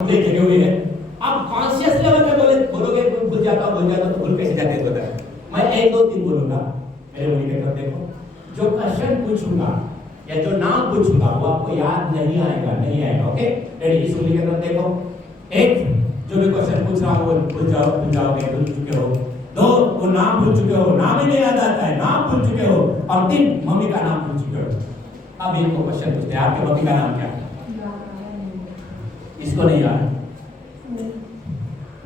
जगे हुए हैं। आप कॉन्शियस लेवल में बोलोगे भूल जाता तो भूल कैसे जाते बता। मैं 1 2 3 बोलूंगा, मेरे मुझे की तरफ देखो। जो क्वेश्चन पूछूंगा या जो नाम पूछूंगा वो आपको याद नहीं आएगा। Okay ready? इस उंगली की तरफ देखो। एक, जो भी क्वेश्चन पूछ रहा हूँ वो भूल जाओगे, भूल चुके हो। 2, वो नाम भूल चुके हो, नाम ही नहीं याद आता है, नाम भूल चुके हो। और 3, मम्मी का नाम भूल चुके हो। अब इनको क्वेश्चन पूछते हैं, आपके मम्मी का नाम क्या है? इसको नहीं याद,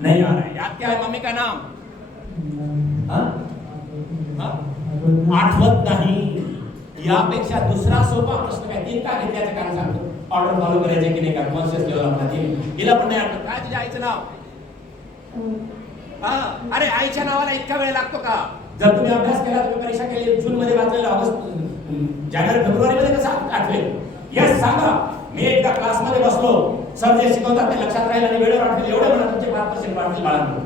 नहीं आ रहा है। याद क्या है मम्मी का नाम? आठवत नाही। यापेक्षा दुसरा सोपा प्रश्न काय? 3 का घेतल्याचं कारण सांगतो. ऑर्डर फॉलो करायचे की नाही का? कॉन्शियस लेवल आपला 3. हिला पण नाही आठवत. काय तुझ्या आईचं नाव? अरे आईच्या नावाला इतका वेळ लागतो का? जर तुम्ही अभ्यास केला, तुम्ही परीक्षा केली, जून मध्ये वाचलेलं, ऑगस्ट जानेवारी फेब्रुवारी मध्ये कसं आठवेल? यस सांगा. मी एकदा क्लासमध्ये बसलो, सर जे शिकवतात ते लक्षात राहील आणि वेळेवर आठवेल. एवढं म्हणा तुमचे 5% वाढतील बाळांनो.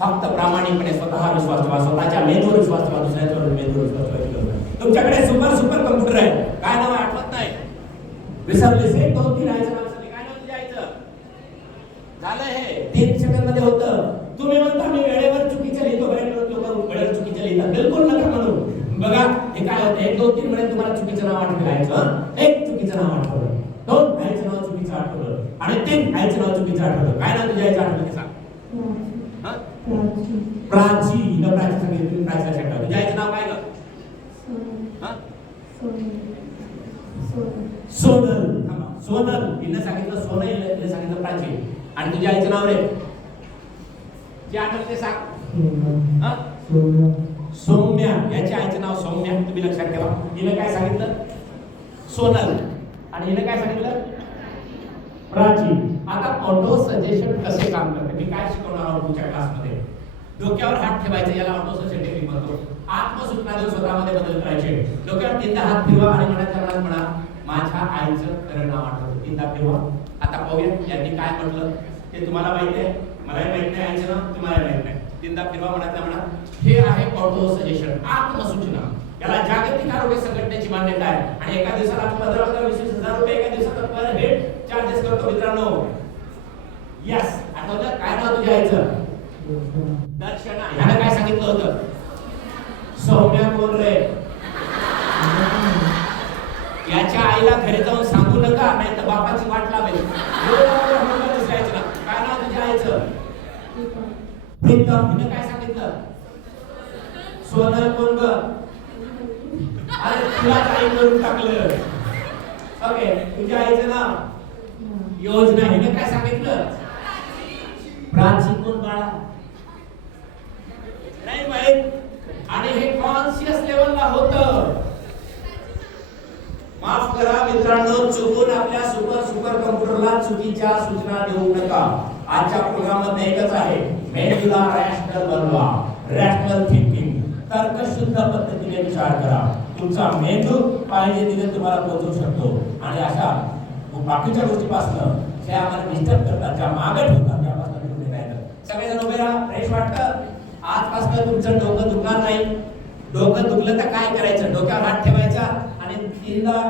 फक्त प्रामाणिकपणे स्वतः विश्वास ठेवा, स्वतःच्या मेंदूवर विश्वास ठेवा, दुसऱ्यावर मेंदूवर विश्वास ठेवा. तुमच्याकडे सुपर कम्प्युटर आहे. काय नाव आठवत नाही? विसरलीस? 1 2 3 आईचं नाव सांग. काय नाव तुझ्या आईचं? झालं हे 3 सेकंड मध्ये होतं. तुम्ही म्हणता मी वेळेवर चुकीचं लिहितो. बरेच लोक वेळेवर चुकीचं लिहितात. बिलकुल नका म्हणू. बघा हे काय होतं, 1 2 3 मध्ये तुम्हाला चुकीचं नाव आठवलं. 1 चुकीचं नाव आठवलं, 2 आईचं नाव चुकीचं आठवलं आणि 3 आईचं नाव चुकीचं आठवलं. काय नाव तुझ्या आईचं आठवलं ते सांग. प्राची. न प्राची सांगितलं, प्राची लक्षात ठेवा. तुझ्या आईचं नाव काय ग? सोनल. सोनल. हिने सांगितलं सोनल, हिने सांगितलं प्राची. आणि तुझ्या आईचं नाव रे जे आठवलं ते सांग. सौम्या. याच्या आईचं नाव सौम्या. तुम्ही लक्षात ठेवा. हिने काय सांगितलं? सोनल. आणि हिने काय सांगितलं? प्राची. आता ऑटो सजेशन कसे काम करते मी काय शिकवणार आहोत तुमच्या क्लासमध्ये. डोक्यावर हात ठेवायचा, याला ऑटो सजेशन टेक्निक म्हणतो. आत्मसूचना देऊन स्वतःमध्ये बदल करायचे. डोक्यावर 3दा हात फिरवा आणि मनाच्या मनात म्हणा माझ्या आईचं खरं नाव आठवतं. 3दा फिरवा. आता पाहूया यांनी काय म्हटलं ते तुम्हाला माहिती आहे, मलाही माहित नाही आईचं नाव, तुम्हाला माहित नाही. 3दा फिरवा मनाच्या मनात. हे आहे ऑटो सजेशन, आत्मसूचना. याला जागतिक आरोग्य संघटनेची मान्यता आहे. आणि एका दिवसाला आपण 15-20 हजार रुपये एका दिवसात पर हेड चार्जेस करतो मित्रांनो. यस आठवलं? काय नाव तुझ्या आईचं? दर्शना. ह्याने काय सांगितलं होतं? सौम्या कोण रे? याच्या आईला घरी जाऊन सांगू नका, नाही तर बापाची वाट लावेल. काय नाव तुझ्या आईचं? प्रीतम. हिने काय सांगितलं? सोनल कोण ग? अरे तुला आई करून टाकलं. ओके तुझ्या आईचं नाव? योजना. हिने काय सांगितलं? प्राची कोण बाळा? नाही माहित. आणि हे कॉन्शियस लेवलला होतं. माफ करा मित्रांनो, चुकून आपल्या सुपर कम्प्युटरला चुकीच्या सूचना देऊ नका. आजच्या प्रोग्राममध्ये एकच आहे, मेंदूला रॅशनल बनवा. रॅशनल थिंकिंग, तर्कशुद्ध पद्धतीने विचार करा. तुमचा मेंदू पाहिजे तिथे तुम्हाला पोहोचवू शकतो. आणि अशा बाकीच्या गोष्टीपासून ज्या आम्हाला डिस्टर्ब करतात, ज्या मागे ठेवतात, त्यापासून तुम्ही काय करता. सगळेजण उभे राहा. फ्रेश वाटतं? आजपासून तुमचं डोकं दुखणार नाही. डोकं दुखलं तर काय करायचं? डोक्यावर हात ठेवायचा आणि 3दा